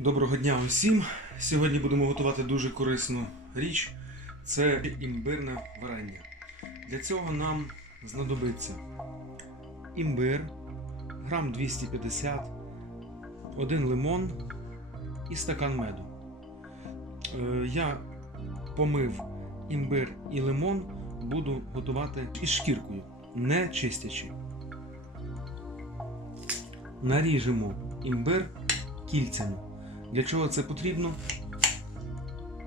Доброго дня усім! Сьогодні будемо готувати дуже корисну річ. Це імбирне варення. Для цього нам знадобиться імбир, грам 250, один лимон і стакан меду. Е, Я помив імбир і лимон, буду готувати із шкіркою, не чистячи. Наріжемо імбир кільцями. Для чого це потрібно?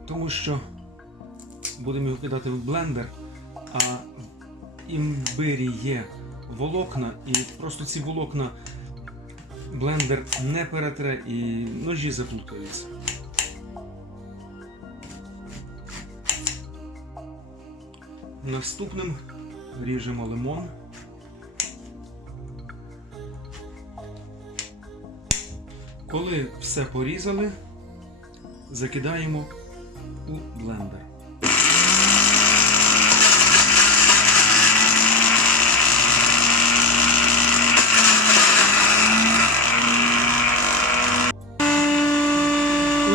Тому що будемо його кидати в блендер, а в імбирі є волокна, і просто ці волокна блендер не перетре і ножі заплутаються. Наступним ріжемо лимон. Коли все порізали, закидаємо у блендер.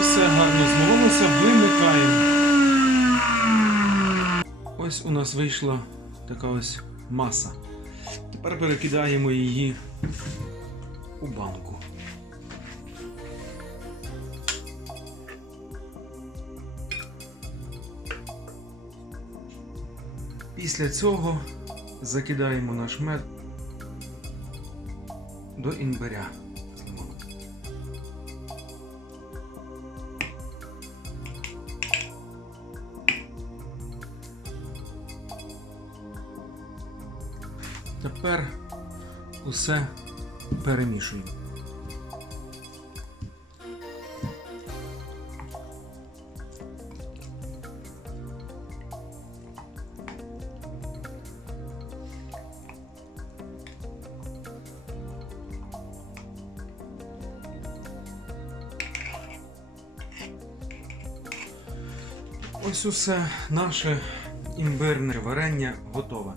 Усе гарно змололося, вимикаємо. Ось у нас вийшла така ось маса. Тепер перекидаємо її у банку. Після цього закидаємо наш мед до імбиря. Тепер усе перемішуємо. Ось усе наше імбирне варення готове.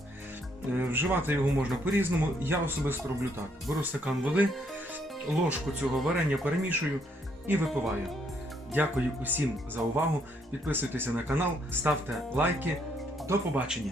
Е, Вживати його можна по-різному. Я особисто роблю так: беру стакан води, ложку цього варення перемішую і випиваю. Дякую усім за увагу. Підписуйтеся на канал, ставте лайки. До побачення!